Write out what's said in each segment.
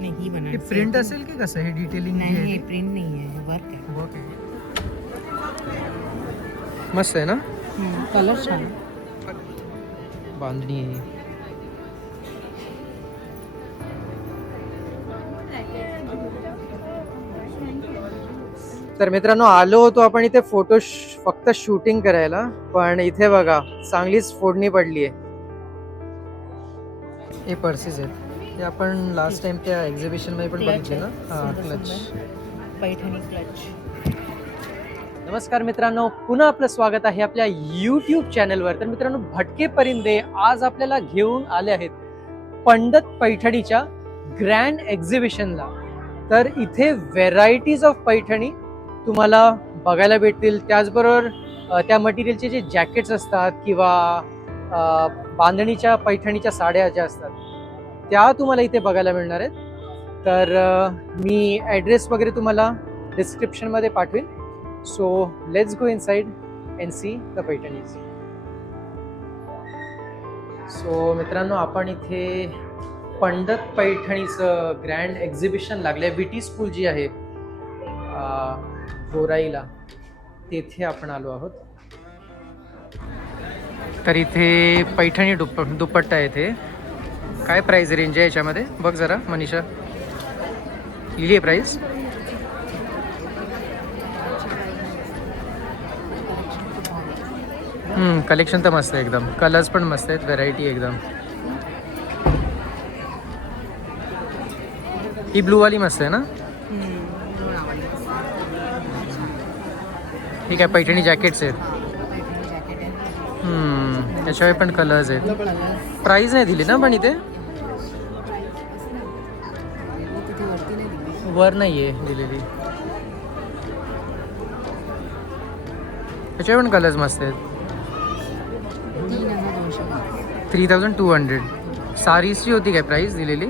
नहीं ही हे बनारसी प्रिंट आहे. असेल की कसं हे डिटेलिंग नाही हे प्रिंट नाही आहे, वर्क आहे. मस्त आहे ना. कलर छान. बांधणी आहे. तर मित्रांनो आलो होतो आपण इथे फोटो फक्त शूटिंग करायला, पण इथे बघा चांगलीच फोडणी पडली आहे. हे पर्सेस आहेत, हे आपण लास्ट टाइम त्या एक्झिबिशन मध्ये पण बघितले ना. हा, क्लच. पैठणी क्लच. नमस्कार मित्रांनो, पुन्हा आपलं स्वागत आहे आपल्या यूट्यूब चॅनलवर. तर मित्रांनो, भटके परिंदे आज आपल्याला घेऊन आले आहेत पंडित पैठणीच्या ग्रँड एक्झिबिशनला. तर इथे व्हेरायटीज ऑफ पैठणी तुम्हाला बघायला भेटतील. त्याचबरोबर त्या मटेरियलचे जे जॅकेट्स असतात किंवा बांधणीच्या पैठणीच्या साड्या ज्या असतात त्या तुम्हाला इथे बघायला मिळणार आहेत. तर मी ॲड्रेस वगैरे तुम्हाला डिस्क्रिप्शनमध्ये पाठवेन. So let's go inside and see the Paithanis. So मित्रांनो, आपण इथे पंडित पैठणीचं ग्रँड एक्झिबिशन लागले बीटी स्कूल जी आहे गोराईला, तेथे आपण आलो आहोत. तर इथे पैठणी दुपट्टा आहे. इथे काय प्राइस रेंज आहे याच्यामध्ये बघ जरा मनीषा, लिहिली आहे प्राइस. कलेक्शन तर मस्त आहे एकदम, कलर्स पण मस्त आहेत, व्हेरायटी एकदम. ही ब्लू वाली मस्त आहे ना. ठीक आहे, पैठणी जॅकेट्स आहेत. त्याच्यावर पण कलर्स आहेत. प्राइस नाही दिली ना पण इथे, वर नाही आहे दिलेली. त्याच्यावर पण कलर्स मस्त आहेत. 3200. सारीची होती काय प्राइस दिलेली.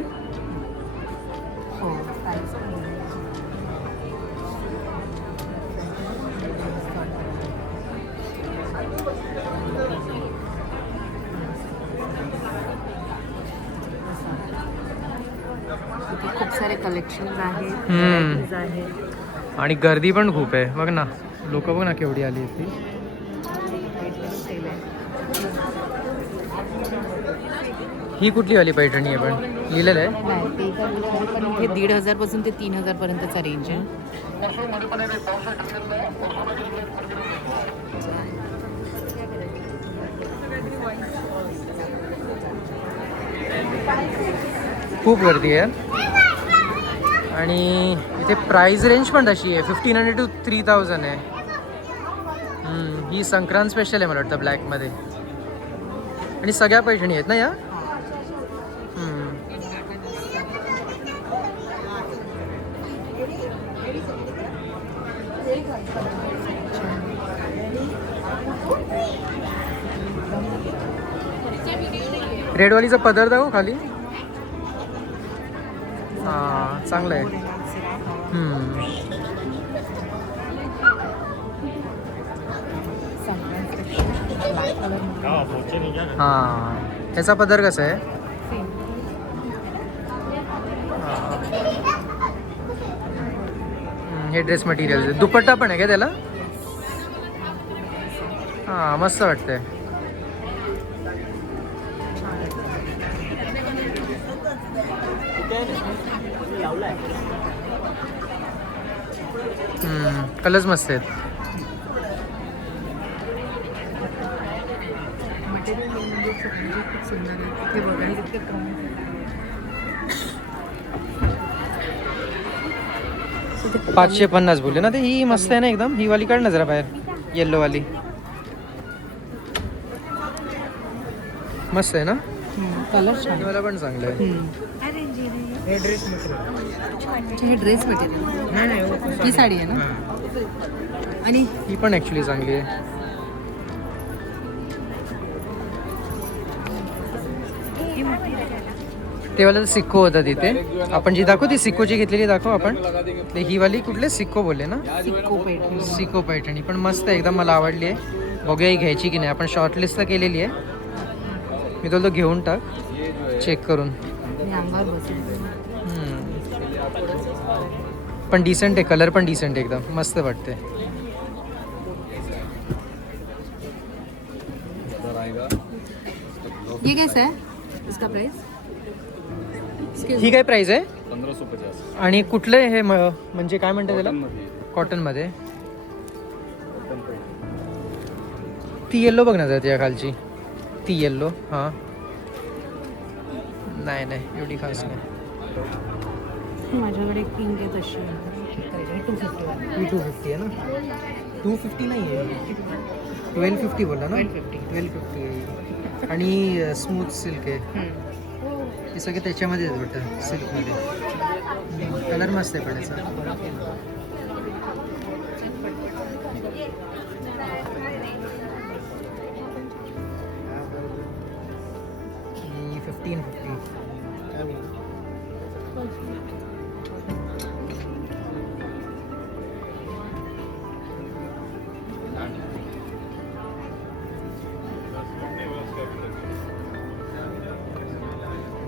खूप सारे कलेक्शन आहेत. आणि गर्दी पण खूप आहे बघ ना, लोक बघ ना केवढी आली ती. ही कुठली वाली पैठणी आहे पण लिहिलेलं आहे. पण इथे 1500 पासून ते 3000 पर्यंतचा रेंज आहे. खूप गर्दी आहे आणि इथे प्राइस रेंज पण तशी आहे, 1500 to 3000 आहे. ही संक्रांत स्पेशल आहे मला वाटतं ब्लॅकमध्ये. आणि सगळ्या पैठणी आहेत ना या. रेडवालीचा पदर दाखव खाली. हां, चांगलं आहे. हां, ह्याचा पदर कसा आहे. हे ड्रेस मटेरियल. दुपट्टा पण आहे का त्याला. हां, मस्त वाटतंय. कलर्स मस्त आहेत. मटेरियल 550 बोलले ना ते. ही मस्त आहे ना एकदम. ही वाली काढ ना जरा बाहेर, येल्लो वाली मस्त आहे ना. कलर छान. मला पण चांगलं आहे. हे ड्रेस मटेरियल ही साडी आहे ना. आणि ही पण ॲक्च्युली चांगली आहे. तेव्हा सिक्को होता तिथे. आपण जी दाखव ती सिक्कोची घेतलेली दाखव आपण. ते ही वाली कुठले सिक्को बोलले ना. सिक्को पैठणी पण मस्त आहे एकदम, मला आवडली आहे. बघूया ही घ्यायची की नाही. आपण शॉर्टलिस्ट तर केलेली आहे. मी तो घेऊन टाक चेक करून. पण डिसेंट आहे, कलर पण डिसेंट आहे, एकदम मस्त वाटते. ये कैसा है इसका प्राइस? ही काय प्राइस आहे? 1550. आणि कुठलं हे म्हणजे काय म्हणतात त्याला? कॉटनमध्ये. ती येल्लो बघ ना जरा त्या खालची, ती येल्लो. हां, नाही नाही एवढी खास नाही. माझ्याकडे पिंक आहे तशी 250. ही 250 आहे ना? 250 नाही आहे, 1250 बोलला ना? 1250 आहे. आणि स्मूथ सिल्क आहे, हे सगळे त्याच्यामध्ये आहेत वाटतं, सिल्कमध्ये. कलर मस्त आहे पण याचा. ही 1550.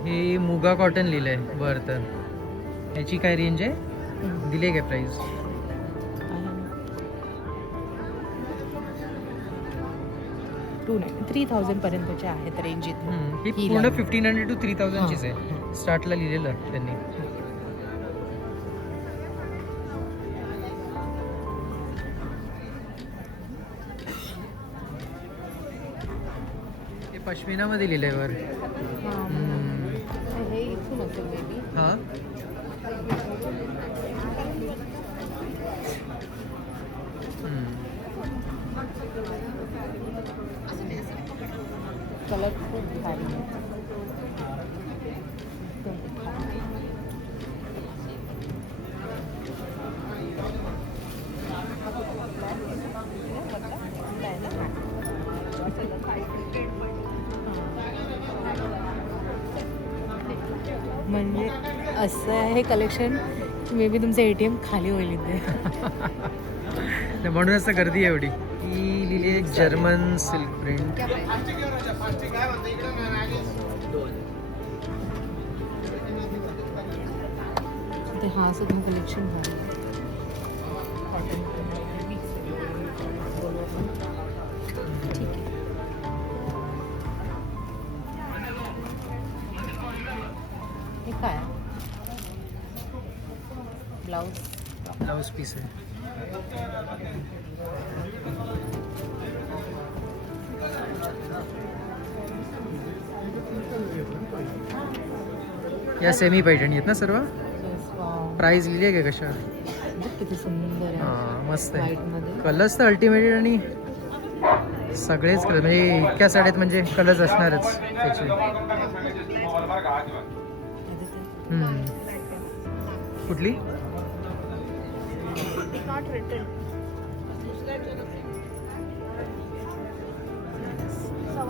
हे मुगा कॉटन लिहिलं आहे बरं. तर ह्याची काय रेंज आहे, दिली आहे काय प्राईस? 3000 पर्यंतचे आहेत रेंज इथे. ही पूर्ण 1500 to 3000 चीच आहे. स्टार्टला लिहिलेलं त्यांनी. हे पश्मिनामध्ये लिहिलंय वर. हे इथून असेल बेबी. हां, कलर खूप भारी आहे. म्हणजे असं आहे कलेक्शन, मे बी तुमचं ATM खाली होईल इथे. म्हणूनच तर गर्दी आहे एवढी. ही लिहिली आहे जर्मन सिल्क प्रिंट. ते हा सुद्धा कलेक्शन भारी आहे. कॉटन ठीक आहे. हे काय ब्लाउज पीस आहे. या सेमी पैठणी आहेत ना सर्व? प्राइस लिहिली आहे का कशा? किती सुंदर आहे. हां, मस्त आहे. व्हाईटमध्ये कलर्स तर अल्टिमेट, आणि सगळेच कलर म्हणजे इतक्या साड्यात म्हणजे कलर्स असणारच त्याचे. कुठली?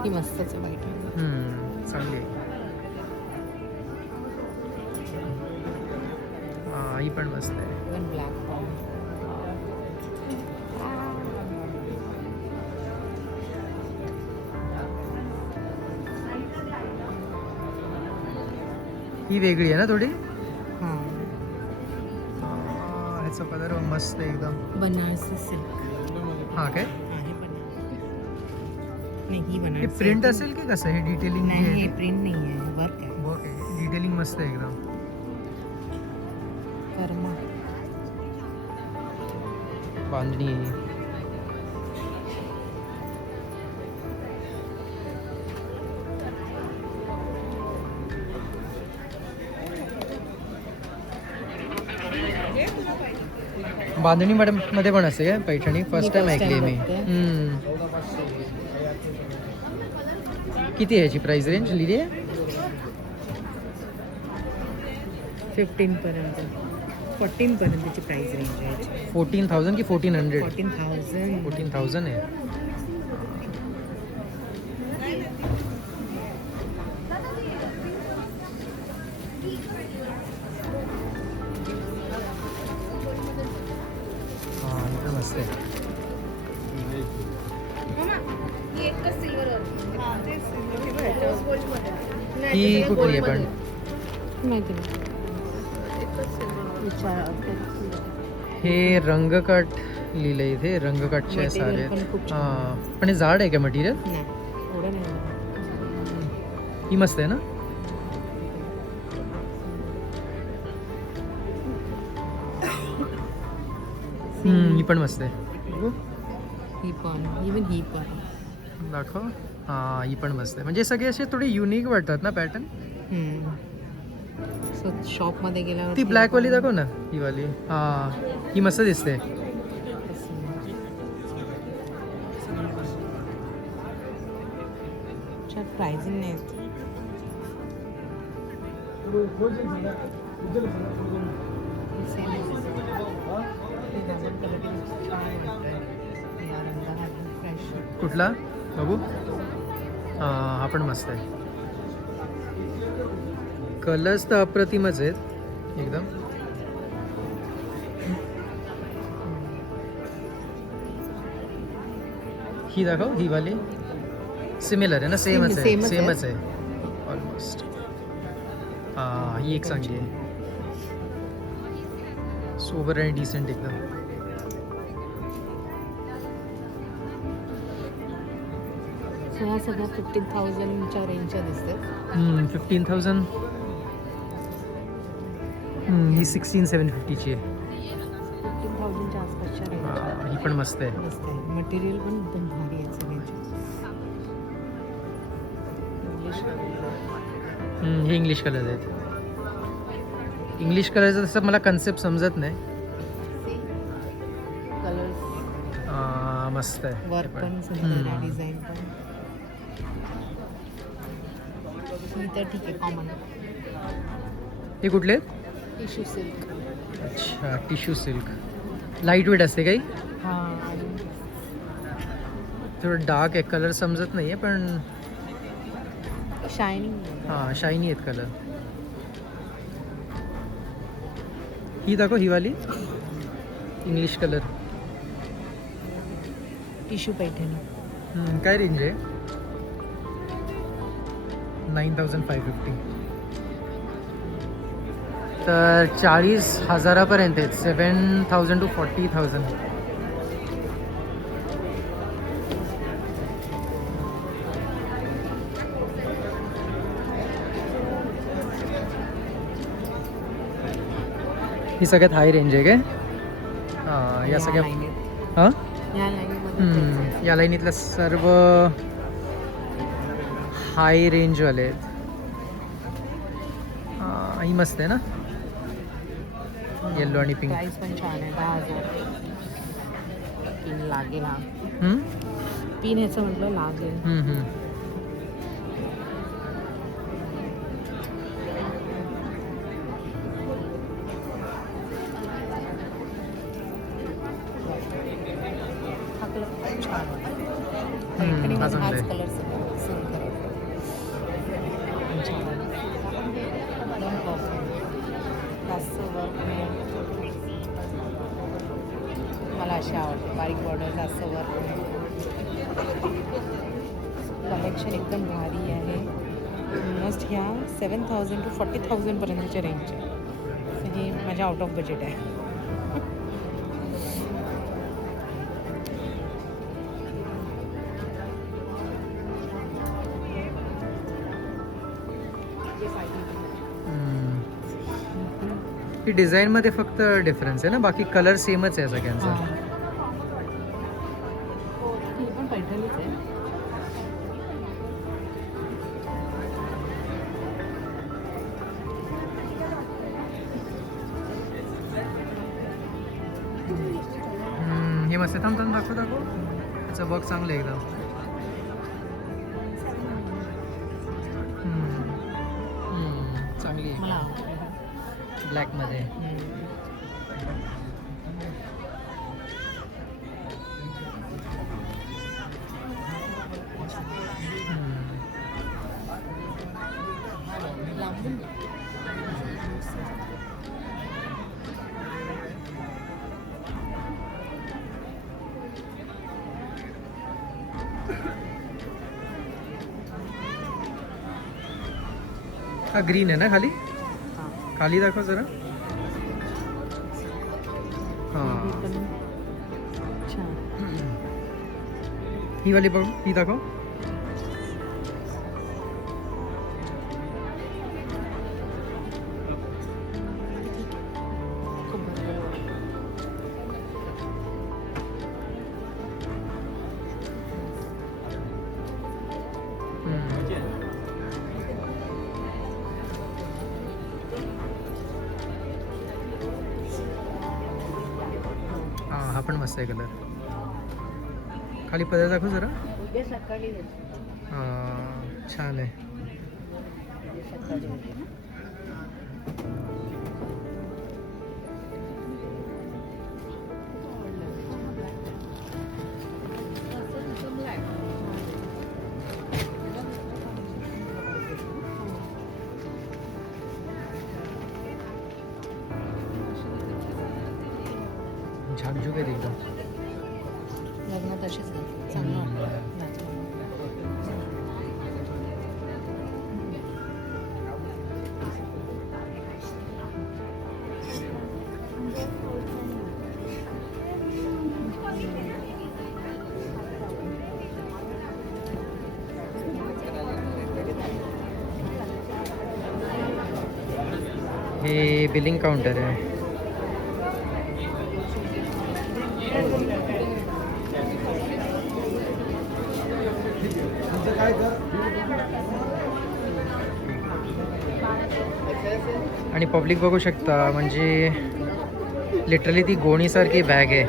ही मस्तच व्हाईट. चांगली आहे. हां, ही पण मस्त आहे. इवन ब्लॅक ही वेगळी आहे ना थोडी? हां, ह्याचा कलर मस्त आहे एकदम. बनारसी सिल्क हां काय? आहे बनारसी. नाही ही हे बनारसी प्रिंट असेल की कसं? हे डिटेलिंग नाही, हे प्रिंट नाही आहे, वर्क आहे. ओके, डिटेलिंग मस्त आहे एकदम. कर्मा बांधणी आहे. बांधणी मध्ये पण असते का पैठणी? फर्स्ट टाइम ऐकली मी. किती आहे याची प्राइस रेंज लिहिली आहे? 15 पर्यंत, 14 पर्यंतची प्राइस रेंज आहे. 14,000 की 1400? 14,000. 14,000 आहे. हां, इकडे मस्त आहे. ही कुठली आहे पण? माहिती नाही. विचार हे रंगकाठ लिहिलंय इथे, रंगकाठचे Material सारे पण खूप छान हां. पण हे जाड आहे का मटेरियल? नाही एवढं नाही. ही मस्त आहे ना. ही पण मस्त आहे. ही पण इवन ही पण दाखव. हां, ही पण मस्त आहे. म्हणजे सगळे असे थोडे युनिक वाटतात ना पॅटर्न. सो शॉपमध्ये गेल्यावर ती ब्लॅक वाली दाखव ना, ही वाली. हां, ही मस्त दिसते. प्राइसिंग नाही कुठला बघू. हां, हा पण मस्त आहे. कलर्स तर अप्रतिमच आहेत एकदम. ही दाखव, ही वाली सिमिलर आहे ना, सेमच आहे, Same- सेमच आहे ऑलमोस्ट. हां, ही एक चांगली आहे, सोबर आणि डिसेंट एकदम. सो ह्या सगळ्या 15,000च्या रेंजच्या दिसतात. 15,000. ही 16,750ची आहे. 15,000च्या आसपासच्या रेंजच्या ही पण मस्त आहे. मस्त आहे. मटेरियल पण एकदम भारी आहे सगळ्यांचे. हे इंग्लिश कलर आहेत. इंग्लिश कलरचं तसं मला कन्सेप्ट समजत नाही. कलर्स मस्त आहे. वर्क पण सुंदर आहे, डिझाईन पण. ही तर ठीक आहे, कॉमन. हे कुठले आहेत? Tissue silk. अच्छा, टिश्यू सिल्क. लाईट वेट असते काही. हां आणि थोडं डार्क आहे, कलर समजत नाही आहे पण शायनिंग. हां, शायनी आहेत कलर. ही दाखव, ही वाली इंग्लिश कलर. टिश्यू पैठणी. काय रेंज आहे? 9,550. तर 40,000पर्यंत आहेत. 7,000 to 40,000. ही सगळ्यात हाय रेंज आहे काय? हां, या सगळ्या लाईनीत. हां या लाईनीमध्ये या लाईनीतल्या सर्व हाय रेंजवाले आहेत. ही मस्त आहे ना, येल्लो आणि पिंक. प्राइस पण छान आहे, 10,000. पिन लागेल हा. पिन ह्याचं म्हटलं लागेल. हा कलर खूप छान आहे. पैठणीमध्ये चांगला हाच आहे. कलर सुंदर आहे. छान आहे. एकदम perfect. जास्त वर्क नाही. मला अशी आवडते, बारीक बॉर्डर, जास्त वर्क नाही. कलेक्शन एकदम भारी आहे. मस्ट ह्या 7,000 to 40,000 पर्यंतच्या रेंजचे. तर हे माझ्या आउट ऑफ बजेट आहे. ही डिझाईनमध्ये फक्त डिफरन्स आहे ना, बाकी कलर सेमच आहे सगळ्यांचा. ही पण पैठणीच आहे. हे मस्त. थांब दाखव त्याचं वर्क चांगलं आहे एकदम. चांगली आहे मला आवडते. ब्लॅकमध्ये. लांबून हा ग्रीन आहे ना खाली. हां खाली दाखव जरा. हां. ही पण छान. ही वाली बघ, ही दाखव. खूप भारी. हां, हा पण मस्त आहे कलर. खाली पदर दाखव जरा. उद्या सकाळी हां, छान आहे. सकाळी होते ना. झाकझुक आहे एकदम. लग्नात अशीच ना चांगलं वाटतं नाचायला. हे बिलिंग काउंटर आहे. आणि पब्लिक बघू शकता, म्हणजे लिटरली ती गोणीसारखी बॅग आहे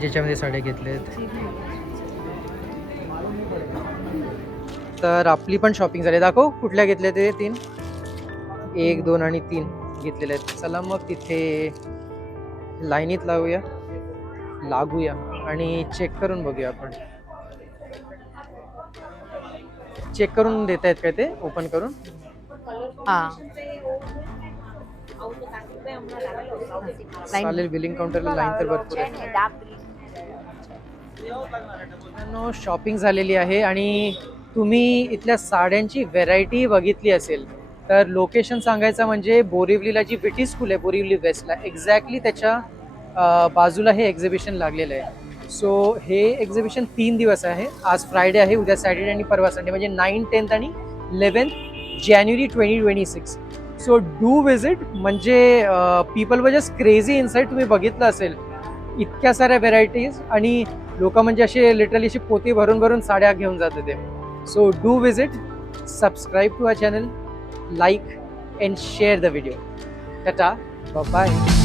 ज्याच्यामध्ये साड्या घेतल्यात. तर आपली पण शॉपिंग झाली. दाखव कुठल्या घेतल्या ते 3. 1, 2 आणि 3 घेतलेल्या आहेत. चला मग तिथे लाईनीत लागूया आणि चेक करून बघूया. आपण चेक करून देत आहेत काय ते ओपन करून. हां चालेल. बिलिंग काउंटरला लाईन तर भरपूर आहे. शॉपिंग झालेली आहे आणि तुम्ही इथल्या साड्यांची व्हेरायटी बघितली असेल तर लोकेशन सांगायचं म्हणजे बोरिवलीला जी विटी स्कूल आहे, बोरिवली वेस्टला एक्झॅक्टली त्याच्या बाजूला हे एक्झिबिशन लागलेलं आहे. सो हे एक्झिबिशन 3 दिवस आहे. आज फ्रायडे आहे, उद्या सॅटर्डे आणि परवा संडे, म्हणजे 9, 10 आणि 11 जानेवारी 2026. So do visit. म्हणजे people were just crazy inside. तुम्ही बघितलं असेल इतक्या साऱ्या व्हेरायटीज आणि लोक म्हणजे असे लिटरली अशी पोती भरून भरून साड्या घेऊन जात होते. So do visit, subscribe to our channel, like and share the video. Tata, bye.